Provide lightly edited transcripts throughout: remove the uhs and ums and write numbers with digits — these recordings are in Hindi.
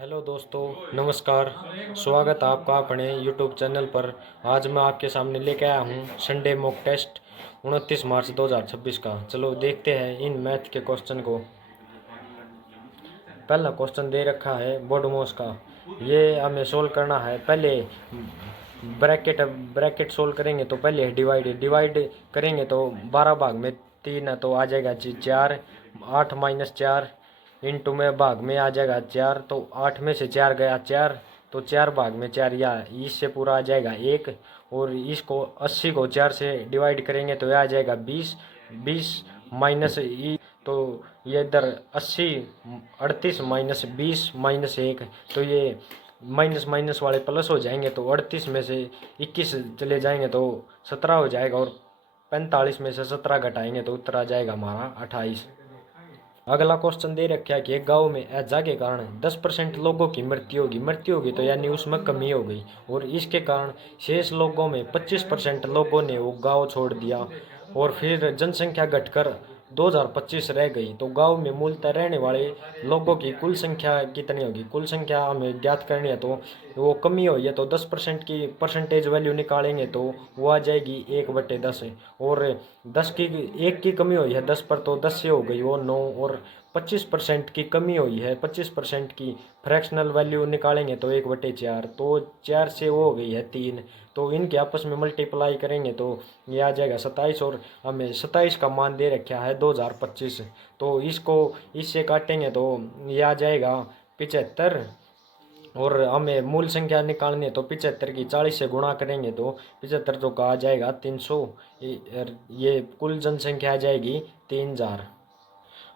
हेलो दोस्तों, नमस्कार। स्वागत है आपका अपने यूट्यूब चैनल पर। आज मैं आपके सामने लेके आया हूँ संडे मॉक टेस्ट 29 मार्च 2026 का। चलो देखते हैं इन मैथ के क्वेश्चन को। पहला क्वेश्चन दे रखा है बोडमोस का। ये हमें सोल्व करना है। पहले ब्रैकेट ब्रैकेट सोल्व करेंगे तो पहले डिवाइड करेंगे तो 12 भाग में 3 है तो आ जाएगा 4। 8 माइनस 4 इंटू में भाग में आ जाएगा 4, तो 8 में से 4 गया 4, तो 4 भाग में 4 या इससे पूरा आ जाएगा 1। और इसको 80 को 4 से डिवाइड करेंगे तो यह आ जाएगा 20। 20 माइनस तो ये इधर 80 38 माइनस 20 माइनस 1, तो ये माइनस माइनस वाले प्लस हो जाएंगे तो 38 में से 21 चले जाएंगे तो 17 हो जाएगा, और 45 में से 17 घटाएंगे तो उत्तर आ जाएगा हमारा 28। अगला क्वेश्चन दे रखा है कि एक गांव में हैजा के कारण 10% लोगों की मृत्यु होगी तो यानी उसमें कमी हो गई, और इसके कारण शेष लोगों में 25% लोगों ने वो गांव छोड़ दिया, और फिर जनसंख्या घटकर 2025 रह गई। तो गांव में मूलतः रहने वाले लोगों की कुल संख्या कितनी होगी? कुल संख्या हमें ज्ञात करनी है, तो वो कमी हुई है तो 10% की परसेंटेज वैल्यू निकालेंगे तो वो आ जाएगी 1/10। और 10 की 1 की कमी हुई है 10 पर, तो 10 से हो गई वो 9। और 25% की कमी हुई है, 25% की फ्रैक्शनल वैल्यू निकालेंगे तो 1/4, तो 4 से वो हो गई है 3। तो इनके आपस में मल्टीप्लाई करेंगे तो ये आ जाएगा 27, और हमें 27 का मान दे रखा है 2025। तो इसको इससे काटेंगे तो ये आ जाएगा 75, और हमें मूल संख्या निकालनी है तो 75 की 40 से गुणा करेंगे तो 75 जो का आ जाएगा 300। ये कुल जनसंख्या आ जाएगी 3000।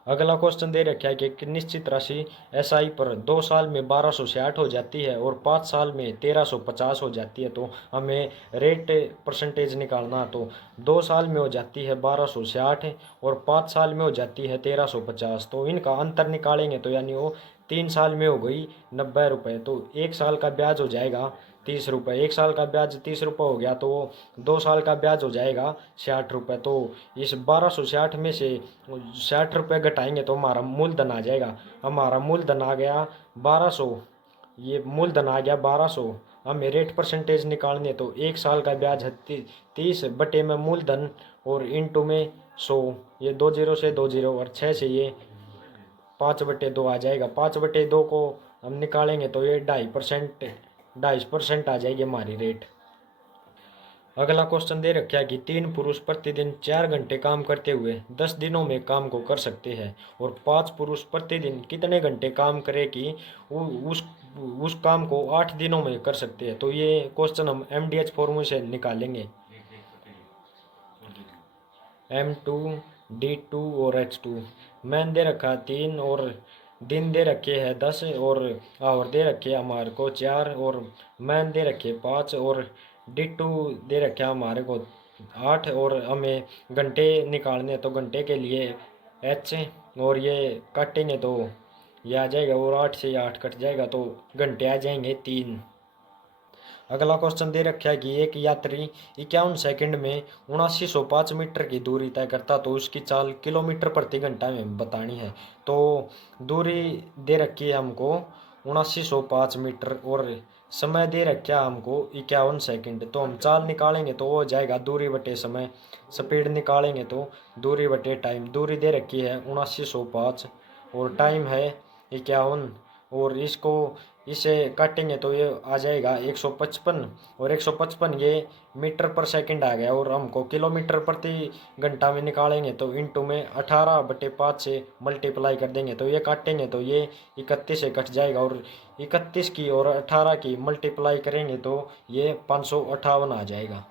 अगला क्वेश्चन दे रखा है कि एक निश्चित राशि एसआई पर 2 साल में 1260 हो जाती है और 5 साल में 1350 हो जाती है, तो हमें रेट परसेंटेज निकालना। तो 2 साल में हो जाती है 1260 और 5 साल में हो जाती है 1350, तो इनका अंतर निकालेंगे तो यानी वो 3 साल में हो गई 90 रुपये, तो 1 साल का ब्याज हो जाएगा 30 रुपये। 1 साल का ब्याज 30 रुपये हो गया तो 2 साल का ब्याज हो जाएगा 60 रुपये। तो इस 1260 में से 60 रुपये घटाएंगे तो हमारा मूलधन आ जाएगा। हमारा मूलधन आ गया 1200। ये मूलधन आ गया 1200। हमें रेट परसेंटेज निकालनी है तो 1 साल का ब्याज है 30 बटे में मूलधन और इंटू में 100। ये 2 जीरो से 2 जीरो और 6 से ये 5/2 आ जाएगा। 5/2 को हम निकालेंगे तो ये 2.5% आ जाएगी हमारी रेट। अगला क्वेश्चन दे रखा है कि 3 पुरुष प्रतिदिन 4 घंटे काम करते हुए 10 दिनों में काम को कर सकते हैं, और 5 पुरुष प्रतिदिन कितने घंटे काम करे कि उस उस काम को 8 दिनों में कर सकते हैं। तो ये क्वेश्चन हम MDH फॉर्मूले से निकालेंगे। M2 D2 और H2। मैन दे रखा है 3, और दिन दे रखे हैं 10, और आवर दे रखे हैं हमारे को 4, और मैन दे रखे 5, और D2 दे रखे हमारे को 8, और हमें घंटे निकालने तो घंटे के लिए H, और ये काटेंगे तो ये आ जाएगा, और 8 से 8 कट जाएगा तो घंटे आ जाएंगे 3। अगला क्वेश्चन दे रखा है कि एक यात्री 51 सेकंड में 7905 मीटर की दूरी तय करता तो उसकी चाल किलोमीटर प्रति घंटा में बतानी है। तो दूरी दे रखी है हमको 7905 मीटर, और समय दे रखा है हमको 51 सेकंड। तो हम चाल निकालेंगे तो वो हो जाएगा दूरी बटे समय। स्पीड निकालेंगे तो दूरी बटे टाइम। दूरी दे रखी है 7905 और टाइम है 51, और इसको इसे काटेंगे तो ये आ जाएगा 155, और 155 ये मीटर पर सेकंड आ गया, और हमको किलोमीटर प्रति घंटा में निकालेंगे तो इंटू में 18/5 से मल्टीप्लाई कर देंगे तो ये काटेंगे तो ये 31 से कट जाएगा, और 31 की और 18 की मल्टीप्लाई करेंगे तो ये 558 आ जाएगा।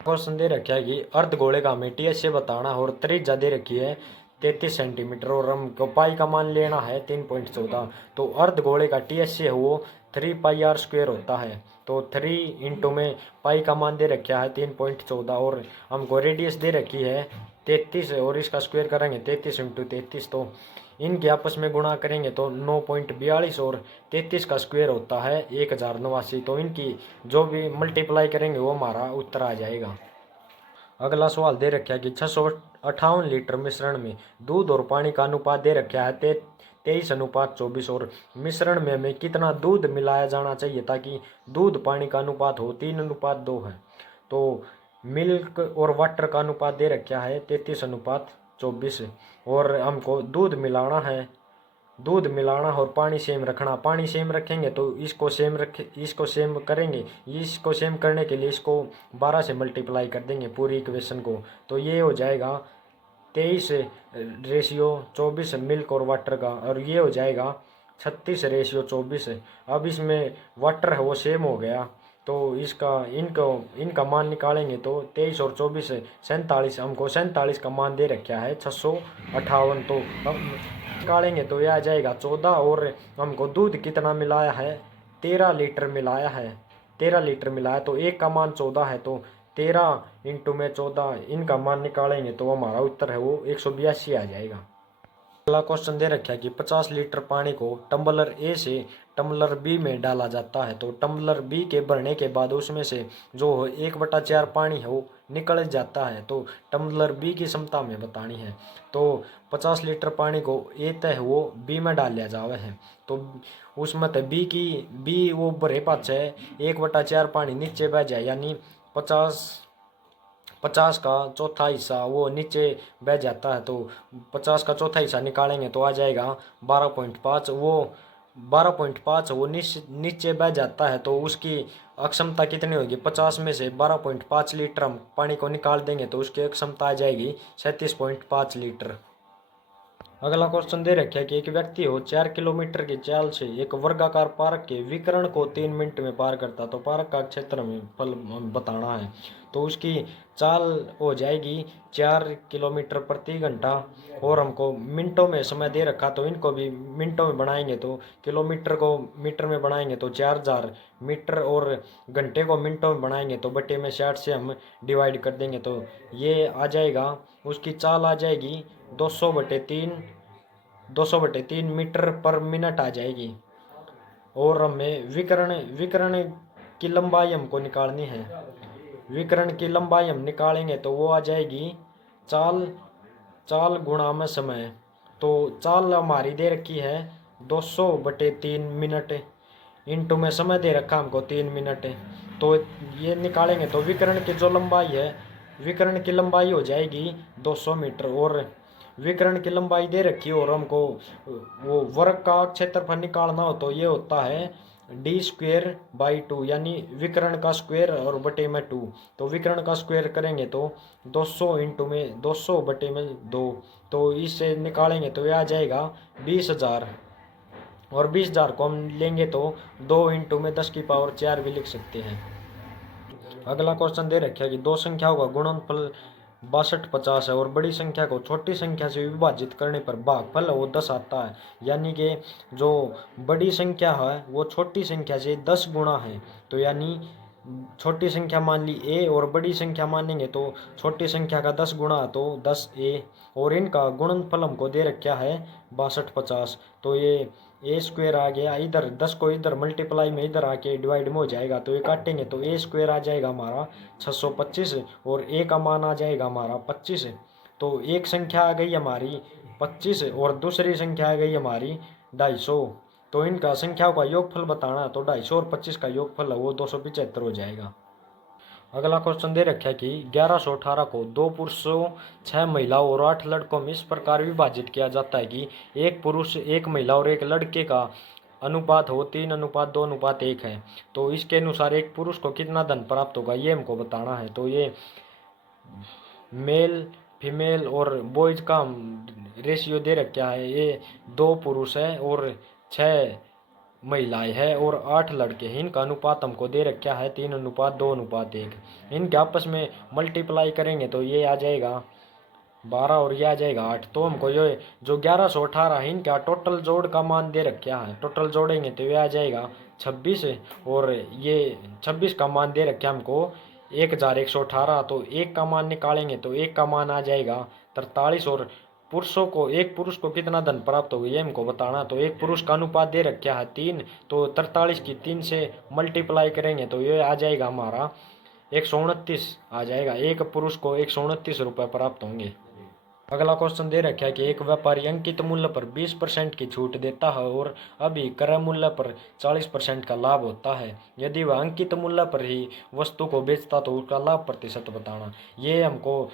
क्वेश्चन दे रखा है कि अर्धगोले का हमें TH से बताना, और त्रिज्या दे रखी है 33 सेंटीमीटर, और हमको पाई का मान लेना है 3.14। तो अर्धगोले का TH से वो 3πr² होता है। तो 3 इंटू में पाई का मान दे रखा है 3.14, और हमको रेडियस दे रखी है 33, और इसका स्क्वायर करेंगे 33 इंटू 33, तो इनके आपस में गुणा करेंगे तो 9.42, और 33 का स्क्वायर होता है 1089। तो इनकी जो भी मल्टीप्लाई करेंगे वो हमारा उत्तर आ जाएगा। अगला सवाल दे रखा है कि 658 लीटर मिश्रण में दूध और पानी का अनुपात दे रखा है 23:24। और मिश्रण में हमें कितना दूध मिलाया जाना चाहिए ताकि दूध पानी का अनुपात हो 3:2 है। तो मिल्क और वाटर का अनुपात दे रखा है 33:24। और हमको दूध मिलाना और पानी सेम रखना। पानी सेम रखेंगे तो इसको सेम करेंगे। इसको सेम करने के लिए इसको 12 से मल्टीप्लाई कर देंगे पूरी इक्वेशन को। तो ये हो जाएगा 23:24 मिल्क और वाटर का, और ये हो जाएगा 36:24। अब इसमें वाटर है वो सेम हो गया, तो इनका मान निकालेंगे तो 23 और 24 47। हमको 47 का मान दे रखा है 658। तो अब निकालेंगे तो यह आ जाएगा 14। और हमको दूध कितना मिलाया है, 13 लीटर मिलाया है। 13 लीटर मिलाया तो एक का मान 14 है, तो 13 इंटू में 14 इनका मान निकालेंगे तो हमारा उत्तर है वो 182 आ जाएगा। अगला क्वेश्चन दे रखा है कि 50 लीटर पानी को टम्बलर ए से टम्बलर बी में डाला जाता है। तो टम्बलर बी के भरने के बाद उसमें से जो 1/4 पानी है वो निकल जाता है। तो टम्बलर बी की क्षमता हमें बतानी है। तो 50 लीटर पानी को ए तय वो बी में डाल लिया जावे है। तो उसमें तो बी वो भरे पाछे 1/4 पानी नीचे बह जाए, यानी 50 का चौथा हिस्सा वो नीचे बह जाता है। तो 50 का चौथा हिस्सा निकालेंगे तो आ जाएगा 12.5। वो 12.5 वो नीचे बह जाता है, तो उसकी अक्षमता कितनी होगी, 50 में से 12.5 लीटर हम पानी को निकाल देंगे तो उसकी अक्षमता आ जाएगी 37.5 लीटर। अगला क्वेश्चन दे रखा है कि एक व्यक्ति हो 4 किलोमीटर की चाल से एक वर्गाकार पार्क के विकर्ण को 3 मिनट में पार करता। तो पार्क का क्षेत्र में फल बताना है। तो उसकी चाल हो जाएगी 4 किलोमीटर प्रति घंटा, और हमको मिनटों में समय दे रखा, तो इनको भी मिनटों में बनाएंगे तो किलोमीटर को मीटर में बनाएंगे तो 4000 मीटर, और घंटे को मिनटों में बनाएंगे तो बटे में 60 से हम डिवाइड कर देंगे तो ये आ जाएगा, उसकी चाल आ जाएगी 200/3 मीटर पर मिनट आ जाएगी। और हमें विकर्ण की लंबाई हमको निकालनी है। विकर्ण की लंबाई हम निकालेंगे तो वो आ जाएगी चाल गुणा में समय। तो चाल हमारी दे रखी है 200/3 मिनट, इंटू में समय दे रखा हमको 3 मिनट। तो ये निकालेंगे तो विकर्ण की जो लंबाई है, विकर्ण की लंबाई हो जाएगी 200 मीटर। और विकर्ण की लंबाई दे रखी है और हमको वो वर्ग का क्षेत्रफल निकालना हो तो ये होता है d²/2, यानी विकर्ण का स्क्वायर और बटे में 2। तो विकर्ण का स्क्वायर करेंगे तो 200 इंटू में 200/2। तो इससे निकालेंगे तो यह आ जाएगा 20,000। और 20,000 को हम लेंगे तो 2 इंटू में 10⁴ भी लिख सकते हैं। अगला क्वेश्चन दे रखा है कि दो संख्याओं का गुणनफल 6250 है और बड़ी संख्या को छोटी संख्या से विभाजित करने पर भागफल वो 10 आता है। यानी कि जो बड़ी संख्या है वो छोटी संख्या से 10 गुना है। तो यानी छोटी संख्या मान ली a और बड़ी संख्या मानेंगे तो छोटी संख्या का 10 गुना तो 10a, और इनका गुणनफल हमको दे रखा है 6250। तो ये a² आ गया, इधर 10 को इधर मल्टीप्लाई में इधर आके डिवाइड में हो जाएगा तो ये काटेंगे तो a² आ जाएगा हमारा 625, और a का मान आ जाएगा हमारा 25। तो एक संख्या आ गई हमारी 25 और दूसरी संख्या आ गई हमारी 250। तो इनका संख्याओं का योगफल बताना, तो 250 और 25 का योगफल है वो 275 हो जाएगा। अगला क्वेश्चन दे रखा है कि 1118 को 2 पुरुषों 6 महिलाओं और 8 लड़कों में इस प्रकार विभाजित किया जाता है कि 1 पुरुष 1 महिला और 1 लड़के का अनुपात हो 3:2:1 है। तो इसके अनुसार एक पुरुष को कितना धन प्राप्त होगा ये हमको बताना है। तो ये मेल फीमेल और बॉयज का रेशियो दे रखा है। ये 2 पुरुष है और 6 महिलाएं हैं और 8 लड़के हैं। इनका अनुपात हमको दे रखा है 3:2:1। इनके आपस में मल्टीप्लाई करेंगे तो ये आ जाएगा 12 और ये आ जाएगा 8। तो हमको ये जो 1118 है इनका टोटल जोड़ का मान दे रखा है। टोटल जोड़ेंगे तो ये आ जाएगा 26, और ये 26 का मान दे रखा है हमको 1118। तो 1 का मान निकालेंगे तो 1 का मान आ जाएगा 43। और एक पुरुष को कितना धन प्राप्त होगा ये हमको बताना। तो एक पुरुष का अनुपात दे रखा है 3, तो 43 की 3 से मल्टीप्लाई करेंगे तो ये आ जाएगा हमारा 129 आ जाएगा। एक पुरुष को 129 रुपये प्राप्त होंगे। अगला क्वेश्चन दे रखा है कि एक व्यापारी अंकित मूल्य पर 20% की छूट देता है और अभी क्रय मूल्य पर 40% का लाभ होता है। यदि वह अंकित मूल्य पर ही वस्तु को बेचता तो उसका लाभ प्रतिशत बताना। ये हमको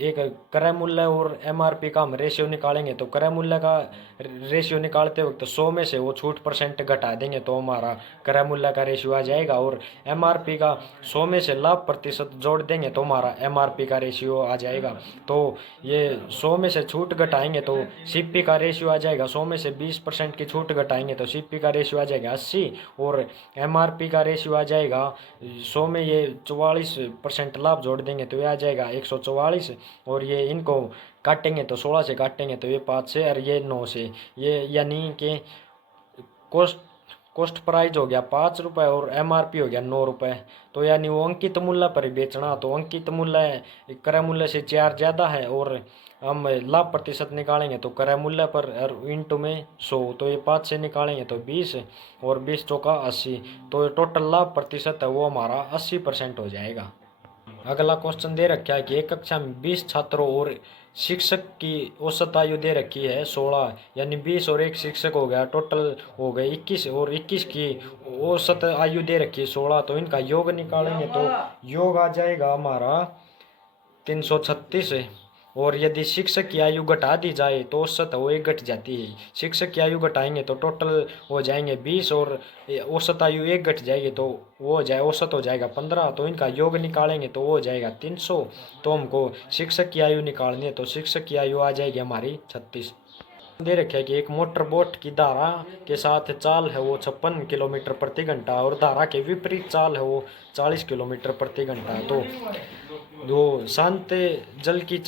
एक क्रय मूल्य और एमआरपी का हम रेशियो निकालेंगे तो क्रय मूल्य का रेशियो निकालते वक्त 100 में से वो छूट परसेंट घटा देंगे तो हमारा क्रय मूल्य का रेशियो आ जाएगा, और एमआरपी का 100 में से लाभ प्रतिशत जोड़ देंगे तो हमारा एमआरपी का रेशियो आ जाएगा। तो ये 100 में से छूट घटाएंगे तो सीपी का रेशियो आ जाएगा, 100 में से 20% की छूट घटाएंगे तो सीपी का रेशियो आ जाएगा 80, और एमआरपी का रेशियो आ जाएगा 100 में ये 44% लाभ जोड़ देंगे तो ये आ जाएगा 144, और ये इनको काटेंगे तो 16 से काटेंगे तो ये 5 से और ये 9 से, ये यानी कि कॉस्ट कॉस्ट प्राइस हो गया 5 रुपये और एमआरपी हो गया 9 रुपये। तो यानी वो अंकित मूल्य पर ही बेचना, तो अंकित मूल्य क्रय मूल्य से 4 ज़्यादा है, और हम लाभ प्रतिशत निकालेंगे तो क्रय मूल्य पर और इंटू में 100, तो ये 5 से निकालेंगे तो 20 और 20 चौका 80, तो टोटल लाभ प्रतिशत है वो हमारा 80% हो जाएगा। अगला क्वेश्चन दे रखा है कि एक कक्षा में 20 छात्रों और शिक्षक की औसत आयु दे रखी है 16, यानी 20 और एक शिक्षक हो गया, टोटल हो गए 21, और 21 की औसत आयु दे रखी है 16, तो इनका योग निकालेंगे तो योग आ जाएगा हमारा 336, और यदि शिक्षक की आयु घटा दी जाए तो औसत वो एक घट जाती है। शिक्षक की आयु घटाएंगे तो टोटल हो जाएंगे 20 और औसत आयु एक घट जाएगी तो वो हो जाए औसत हो जाएगा 15, तो इनका योग निकालेंगे तो वो हो जाएगा 300। तो हमको शिक्षक की आयु निकालनी है तो शिक्षक की आयु आ जाएगी हमारी 36। दे रखे है कि एक मोटर बोट की धारा के साथ चाल है वो 56 किलोमीटर प्रति घंटा और धारा के विपरीत चाल है वो 40 किलोमीटर प्रति घंटा। तो दो शांत जल की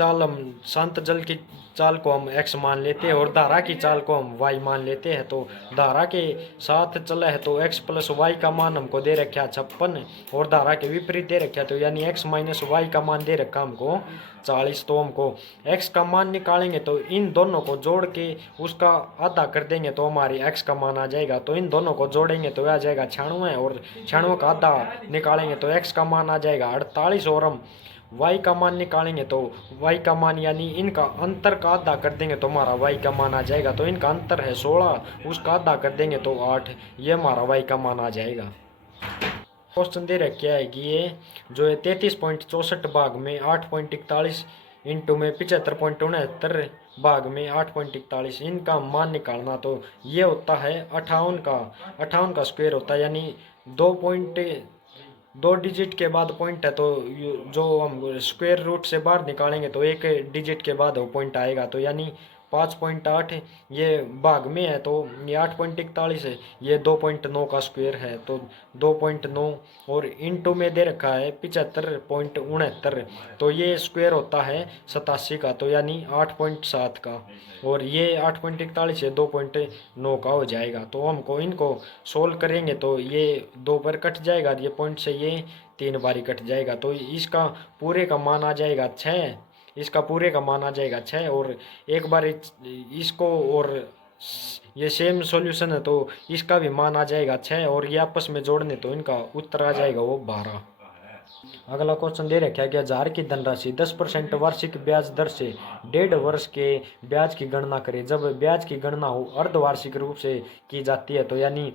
चाल को हम x मान लेते हैं और धारा की चाल को हम y मान लेते हैं। तो धारा के साथ चला है तो x प्लस वाई का मान हमको दे रखा है 56 और धारा के विपरीत दे रखा है तो यानी x माइनस वाई का मान दे रखा हमको 40। तो हमको x का मान निकालेंगे तो इन दोनों को जोड़ के उसका आधा कर देंगे तो हमारी x का मान आ जाएगा। तो इन दोनों को जोड़ेंगे तो आ जाएगा 96 और 96 का आधा निकालेंगे तो x का मान आ जाएगा 48 और हम y का मान निकालेंगे तो y का मान यानी इनका अंतर का आधा कर देंगे तो हमारा y का मान आ जाएगा। तो इनका अंतर है 16, उसका आधा कर देंगे तो 8, ये हमारा y का मान आ जाएगा। क्वेश्चन दे रखा है कि ये जो है 33.64 भाग में 8.41 इंटू में 75.69 भाग में 8.41 इनका मान निकालना। तो ये होता है 58 का स्क्वायर होता है, यानी 2 डिजिट के बाद पॉइंट है तो जो हम स्क्वायर रूट से बाहर निकालेंगे तो एक डिजिट के बाद वो पॉइंट आएगा। तो यानी 5.8 ये भाग में है तो ये 8.41 है, ये 2.9 का स्क्वायर है तो 2.9 और इंटू में दे रखा है 75.69 तो ये स्क्वायर होता है 87 का, तो यानी 8.7 का, और ये 8.41 है 2.9 का हो जाएगा। तो हमको इनको सोल्व करेंगे तो ये 2 पर कट जाएगा, ये पॉइंट से ये 3 बारी कट जाएगा तो इसका पूरे का मान आ जाएगा 6, इसका पूरे का मान आ जाएगा 6 और एक बार इसको और ये सेम सॉल्यूशन है तो इसका भी मान आ जाएगा 6 और ये आपस में जोड़ने तो इनका उत्तर आ जाएगा वो 12। अगला क्वेश्चन दे रखा है कि 1000 की धनराशि 10% वार्षिक ब्याज दर से 1.5 वर्ष के ब्याज की गणना करें। जब ब्याज की गणना हो अर्धवार्षिक रूप से की जाती है तो यानी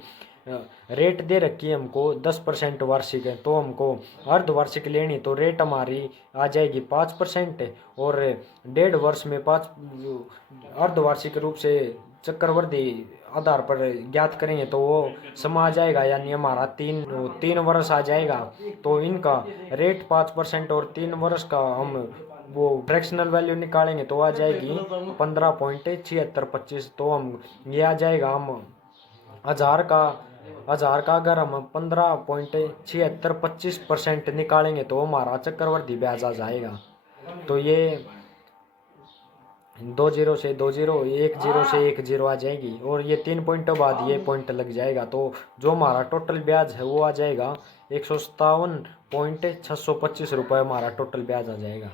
रेट दे रखी है हमको 10% वार्षिक है तो हमको अर्धवार्षिक लेनी तो रेट हमारी आ जाएगी 5% और 1.5 वर्ष में 5 अर्धवार्षिक रूप से चक्रवृद्धि आधार पर ज्ञात करेंगे तो वो समय आ जाएगा, यानी हमारा 3 वर्ष आ जाएगा। तो इनका रेट 5% और 3 वर्ष का हम वो फ्रैक्शनल वैल्यू निकालेंगे तो आ जाएगी 15.7625। तो हम ये आ जाएगा हम 1000 का अगर हम 15.7625% निकालेंगे तो हमारा चक्रवृद्धि ब्याज आ जाएगा। तो ये 2 0 से 2 0 1 0 से 1 0 आ जाएगी और ये 3 पॉइंटों बाद ये पॉइंट लग जाएगा। तो जो हमारा टोटल ब्याज है वो आ जाएगा 157.625 रुपये हमारा टोटल ब्याज आ जाएगा।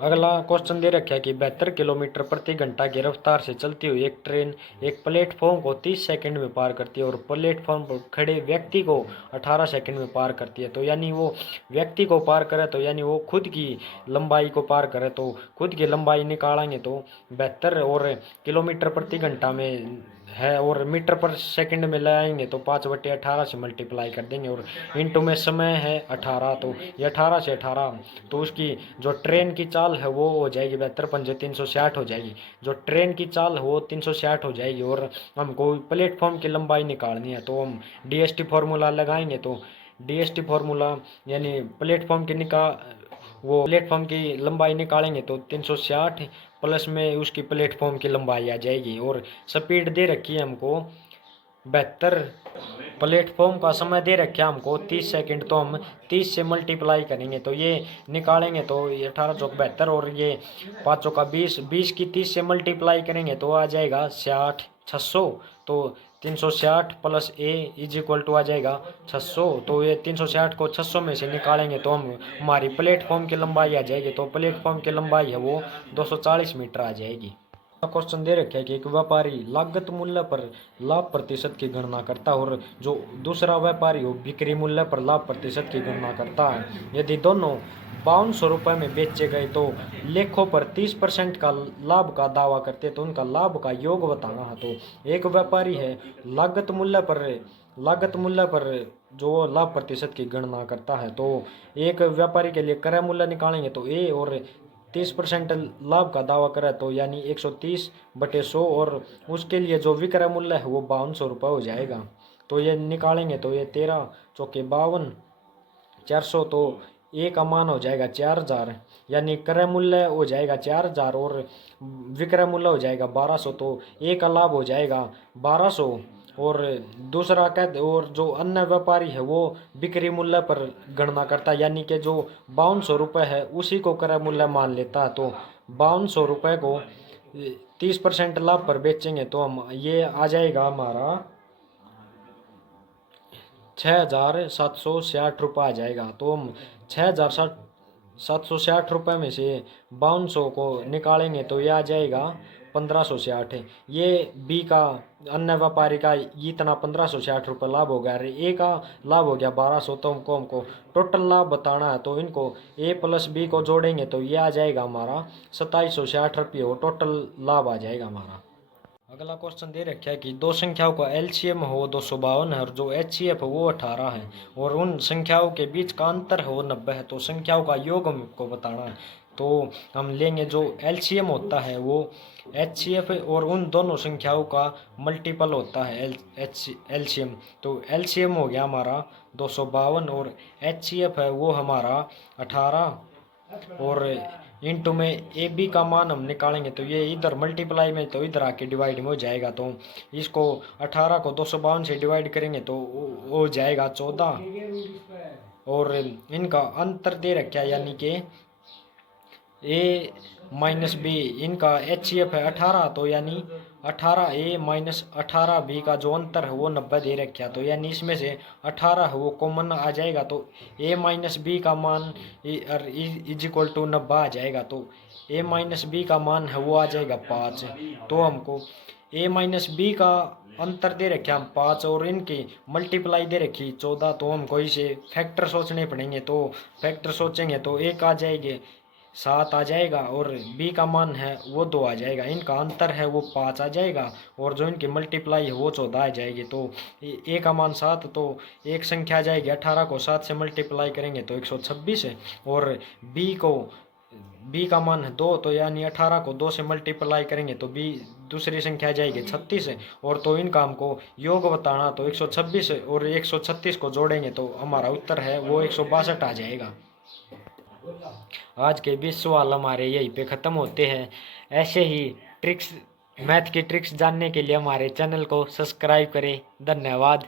अगला क्वेश्चन दे रखा है कि 72 किलोमीटर प्रति घंटा की रफ्तार से चलती हुई एक ट्रेन एक प्लेटफॉर्म को 30 सेकंड में पार करती है और प्लेटफॉर्म पर खड़े व्यक्ति को 18 सेकंड में पार करती है। तो यानी वो व्यक्ति को पार करे तो यानी वो खुद की लंबाई को पार करे, तो खुद की लंबाई निकालेंगे तो 72 और किलोमीटर प्रति घंटा में है और मीटर पर सेकंड में लाएंगे तो 5/18 से मल्टीप्लाई कर देंगे और इनटू में समय है 18, तो ये 18 से 18 तो उसकी जो ट्रेन की चाल है वो हो जाएगी 72 × 360 हो जाएगी। जो ट्रेन की चाल है वो 360 हो जाएगी और हमको प्लेटफॉर्म की लंबाई निकालनी है तो हम DST फार्मूला लगाएंगे। तो DST फार्मूला यानी प्लेटफॉर्म की लंबाई निकालेंगे तो 360 प्लस में उसकी प्लेटफॉर्म की लंबाई आ जाएगी और स्पीड दे रखी है हमको 72, प्लेटफॉर्म का समय दे रखा है हमको 30 सेकंड, तो हम 30 से मल्टीप्लाई करेंगे तो ये निकालेंगे तो 18 चौक 72 और ये 5 चौका 20, 20 की 30 से मल्टीप्लाई करेंगे तो आ जाएगा 60 600, तो 360 plus a is equal to आ जाएगा 600। तो ये 360 को 600 में से निकालेंगे तो हम हमारी प्लेटफॉर्म की लंबाई आ जाएगी, तो प्लेटफॉर्म की लंबाई है वो 240 मीटर आ जाएगी। क्वेश्चन दे रखा है कि एक व्यापारी लागत मूल्य पर लाभ प्रतिशत की गणना करता है और जो दूसरा व्यापारी हो बिक्री मूल्य पर लाभ प्रतिशत की गणना करता है। यदि दोनों 5200 रुपये में बेचे गए तो लेखों पर 30% का लाभ का दावा करते तो उनका लाभ का योग बताना है। तो एक व्यापारी है लागत मूल्य पर जो लाभ प्रतिशत की गणना करता है, तो एक व्यापारी के लिए क्रय मूल्य निकालेंगे तो ए और 30% लाभ का दावा करे तो यानी 130/100 और उसके लिए जो विक्रय मूल्य है वो 5200 रुपये हो जाएगा। तो ये निकालेंगे तो ये 13 चौके 52 400, तो ए का मान हो जाएगा 4000, यानी क्रय मूल्य हो जाएगा 4000 और विक्रय मूल्य हो जाएगा 1200, तो ए का लाभ हो जाएगा 1200 और दूसरा और जो अन्य व्यापारी है वो बिक्री मूल्य पर गणना करता है, यानी कि जो 5200 रुपये है उसी को क्रय मूल्य मान लेता है। तो 5200 रुपये को 30% लाभ पर बेचेंगे तो हम ये आ जाएगा हमारा 6760 रुपये आ जाएगा। तो हम 6760 रुपये में से 5200 को निकालेंगे तो यह आ जाएगा 1560। ये बी का अन्य व्यापारी का इतना 1560 रुपये लाभ हो गया, ए का लाभ हो गया 1200। तो हमको टोटल लाभ बताना है तो इनको ए प्लस बी को जोड़ेंगे तो ये आ जाएगा हमारा 2760 रुपये हो, टोटल लाभ आ जाएगा हमारा। अगला क्वेश्चन दे रखा है कि दो संख्याओं का LCM हो 252 है और जो HCF वो 18 है और उन संख्याओं के बीच का अंतर है वो 90 है। तो संख्याओं का योग हमको बताना है तो हम लेंगे जो LCM होता है वो HCF और उन दोनों संख्याओं का मल्टीपल होता है LCM। तो LCM हो गया हमारा 252 और HCF है वो हमारा 18 और इनटू में ए बी का मान हम निकालेंगे तो ये इधर मल्टीप्लाई में तो इधर आके डिवाइड में हो जाएगा। तो इसको 18 को 252 से डिवाइड करेंगे तो हो जाएगा 14 और इनका अंतर दे रखा है यानी कि ए माइनस बी, इनका HCF है 18 तो यानी 18A माइनस 18B का जो अंतर है वो 90 दे रखा है। तो यानी इसमें से 18 है वो कॉमन आ जाएगा तो A माइनस बी का मान इज इक्वल टू 90 आ जाएगा। तो A माइनस बी का मान है वो आ जाएगा 5। तो हमको A माइनस बी का अंतर दे रखे हम 5 और इनकी मल्टीप्लाई दे रखी 14। तो हमको इसे फैक्टर सोचने पड़ेंगे तो फैक्टर सोचेंगे तो एक आ जाएंगे 7 आ जाएगा और बी का मान है वो 2 आ जाएगा, इनका अंतर है वो 5 आ जाएगा और जो इनकी मल्टीप्लाई है वो 14 आ जाएगी। तो ए का मान 7, तो एक संख्या आ जाएगी 18 को 7 से मल्टीप्लाई करेंगे तो 126 है और बी का मान है 2 तो यानी 18 को 2 से मल्टीप्लाई करेंगे तो बी दूसरी संख्या आ जाएगी 36 है और तो इनका हमको योग बताना तो 126 और 136 को जोड़ेंगे तो हमारा उत्तर है वो 162 आ जाएगा। आज के 20 सवाल हमारे यहीं पे ख़त्म होते हैं। ऐसे ही ट्रिक्स मैथ की ट्रिक्स जानने के लिए हमारे चैनल को सब्सक्राइब करें। धन्यवाद।